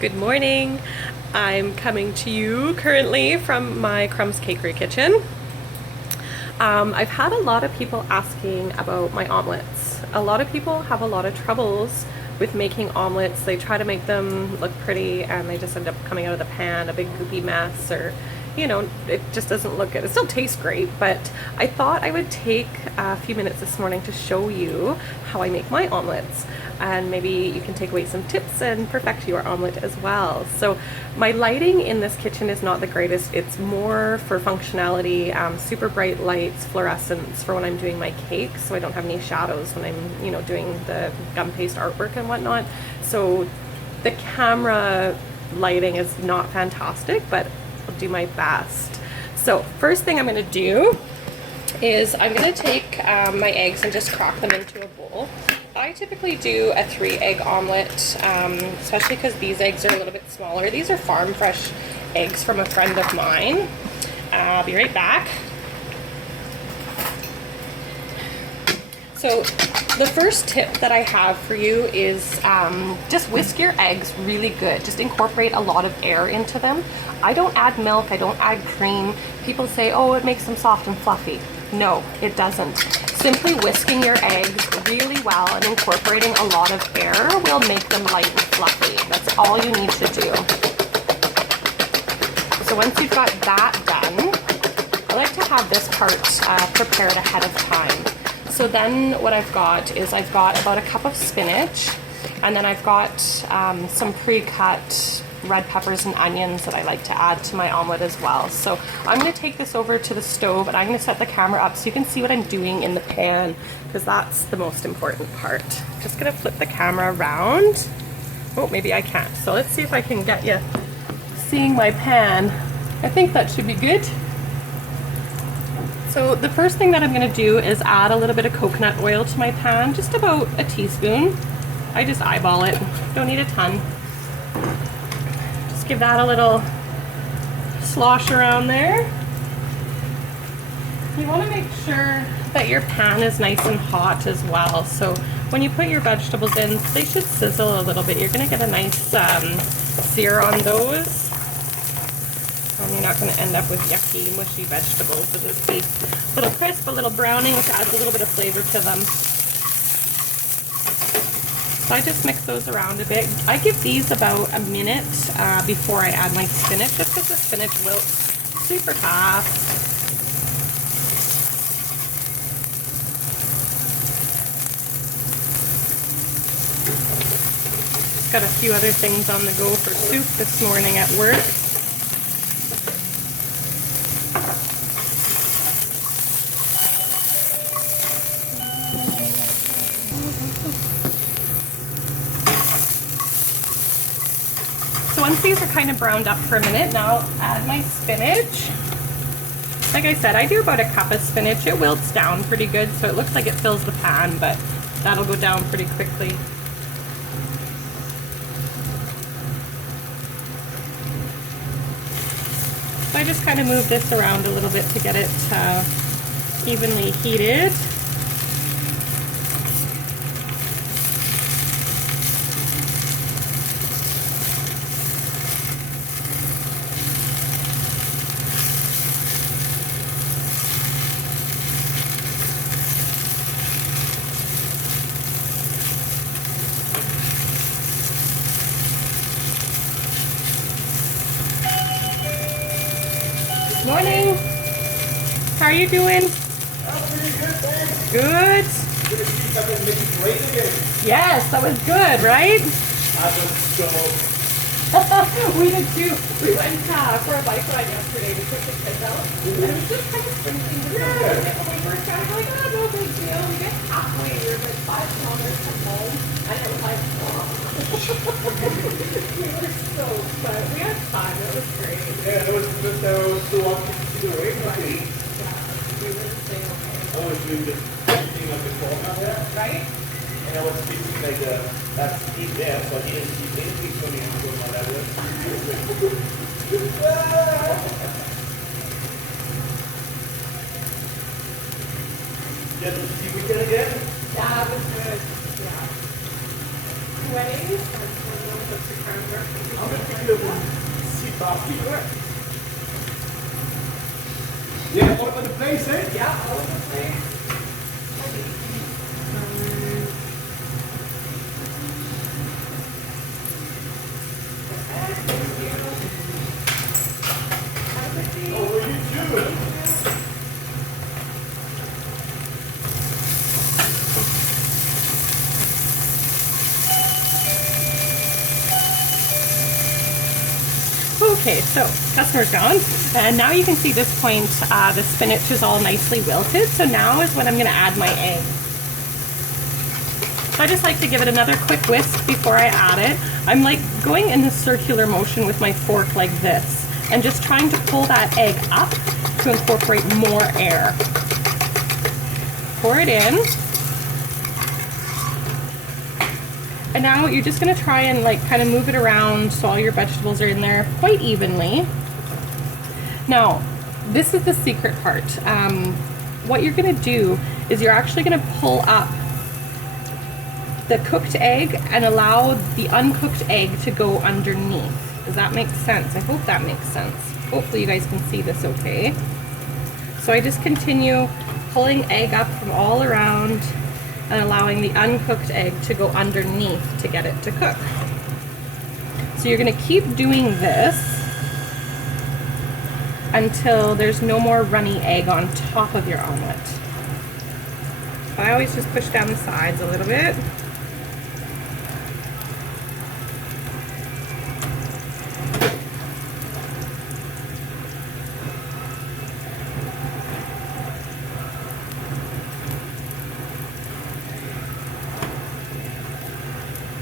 Good morning. I'm coming to you currently from my Crumbs Cakery kitchen. I've had a lot of people asking about my omelets. A lot of people have a lot of troubles with making omelets. They try to make them look pretty and they just end up coming out of the pan a big goopy mess, or it just doesn't look good. It still tastes great, but I thought I would take a few minutes this morning to show you how I make my omelets, and maybe you can take away some tips and perfect your omelet as well. So my lighting in this kitchen is not the greatest. It's more for functionality, super bright lights, fluorescence for when I'm doing my cake, so I don't have any shadows when I'm doing the gum paste artwork and whatnot. So the camera lighting is not fantastic, but I'll do my best. So first thing I'm going to do is I'm going to take my eggs and just crack them into a bowl. I typically do a 3-egg omelet, especially because these eggs are a little bit smaller. These are farm fresh eggs from a friend of mine. I'll be right back. So the first tip that I have for you is just whisk your eggs really good. Just incorporate a lot of air into them. I don't add milk, I don't add cream. People say, oh, it makes them soft and fluffy. No, it doesn't. Simply whisking your eggs really well and incorporating a lot of air will make them light and fluffy. That's all you need to do. So once you've got that done, I like to have this part prepared ahead of time. So then what I've got is I've got about a cup of spinach, and then I've got some pre-cut red peppers and onions that I like to add to my omelet as well. So I'm going to take this over to the stove and I'm going to set the camera up so you can see what I'm doing in the pan, because that's the most important part. Just going to flip the camera around. Oh, maybe I can't. So let's see if I can get you seeing my pan. I think that should be good. So the first thing that I'm going to do is add a little bit of coconut oil to my pan, just about a teaspoon. I just eyeball it, don't need a ton. Just give that a little slosh around there. You want to make sure that your pan is nice and hot as well. So when you put your vegetables in, they should sizzle a little bit. You're going to get a nice sear on those. And you're not going to end up with yucky, mushy vegetables. It'll just be a little crisp, a little browning, which adds a little bit of flavor to them. So I just mix those around a bit. I give these about a minute before I add my spinach, just because the spinach wilts super fast. Got a few other things on the go for soup this morning at work. Once these are kind of browned up for a minute, now I'll add my spinach. Like I said, I do about a cup of spinach. It wilts down pretty good, so it looks like it fills the pan, but that'll go down pretty quickly. So I just kind of move this around a little bit to get it evenly heated. Morning. How are you doing? Pretty good, thanks. Good. Yes, that was good, right? I was so... We did too. We went for a bike ride yesterday. We took the kids out, and it was just kind of sprinkling the sun. When we first got it, we're like, oh, no big deal. We get halfway, we were like 5 kilometers from home, and it was like, oh. We were stoked, but we had fun. It was great. Yeah, it was just so lucky to see the rain for me. Yeah, we were staying okay. I was doing this thing like the phone out there, Right? and I was speaking like that speed there, so I didn't see anything from me until my level. Yeah, did you see weekend again? Yeah, it was good. Yeah. Weddings? I'm gonna pick it up and sit off here. Yeah, all over the place, eh? Yeah, all over the place. Oh, well, you too. Okay, so customer's gone, and now you can see this point, the spinach is all nicely wilted, so now is when I'm going to add my egg. So I just like to give it another quick whisk before I add it. I'm like going in the circular motion with my fork like this, and just trying to pull that egg up to incorporate more air. Pour it in. And now you're just gonna try and like kind of move it around so all your vegetables are in there quite evenly. Now, this is the secret part. What you're gonna do is you're actually gonna pull up the cooked egg and allow the uncooked egg to go underneath. Does that make sense? I hope that makes sense. Hopefully you guys can see this okay. So I just continue pulling egg up from all around and allowing the uncooked egg to go underneath to get it to cook. So you're going to keep doing this until there's no more runny egg on top of your omelet. I always just push down the sides a little bit.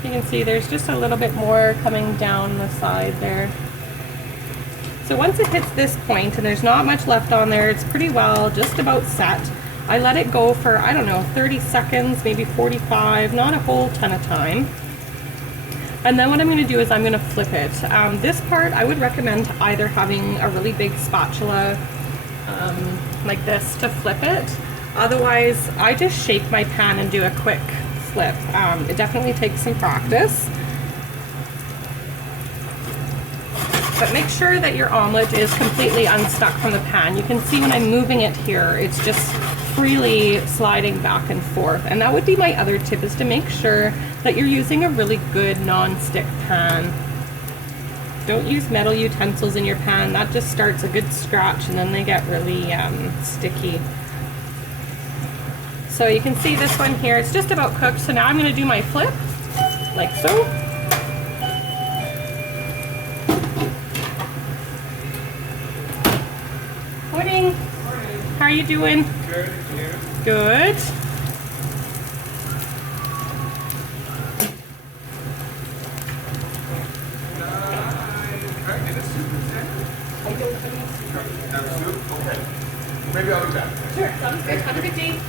You can see there's just a little bit more coming down the side there. So once it hits this point and there's not much left on there, it's pretty well just about set. I let it go for, I don't know, 30 seconds, maybe 45, not a whole ton of time. And then what I'm gonna do is I'm gonna flip it. This part, I would recommend either having a really big spatula like this to flip it. Otherwise, I just shake my pan and do a quick flip. It definitely takes some practice. But make sure that your omelet is completely unstuck from the pan. You can see when I'm moving it here, it's just freely sliding back and forth. And that would be my other tip, is to make sure that you're using a really good non-stick pan. Don't use metal utensils in your pan. That just starts a good scratch and then they get really sticky. So you can see this one here, it's just about cooked. So now I'm going to do my flip, like so. Morning. How are you doing? Good. Good. Okay. Maybe I'll be back. Sure, sounds good. Have a good day.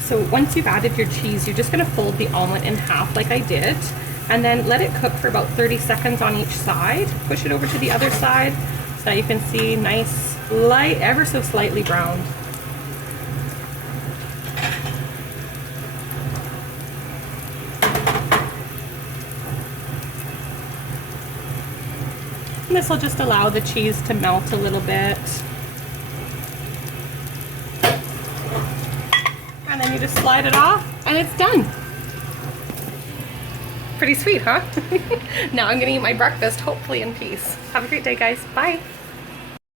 So once you've added your cheese, you're just going to fold the omelet in half like I did, and then let it cook for about 30 seconds on each side. Push it over to the other side so that you can see nice, light, ever so slightly browned. And this will just allow the cheese to melt a little bit. And then you just slide it off and it's done. Pretty sweet, huh? Now I'm gonna eat my breakfast, hopefully in peace. Have a great day, guys. Bye.